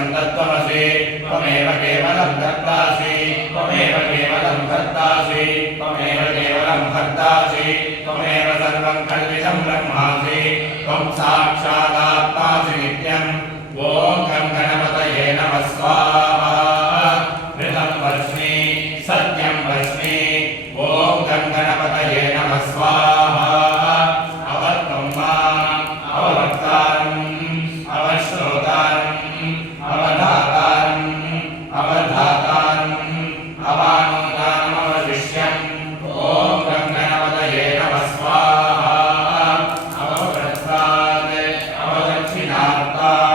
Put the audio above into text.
सर्वं तत्त्वमसि त्वमेव केवलं कर्तासि त्वमेव केवलं कर्तासि त्वमेव केवलं भर्तासि त्वमेव सर्वं कल्पितं ब्रह्मासि त्वं साक्षादात्मासि नित्यम् ॐ गं गणपतये नमः स्वाहा ऋतं वच्मि सत्यं वच्मि ॐ गं गणपतये नमः स्वाहा अवत्वं माम् अववक्तारम् अवश्रोतारम् अवधातारम् अवधातारम् अवानुदानम् अवशिष्यम् ॐ गं गणपतये नमः स्वाहा अवव्रतात् अवदक्षिणार्तात्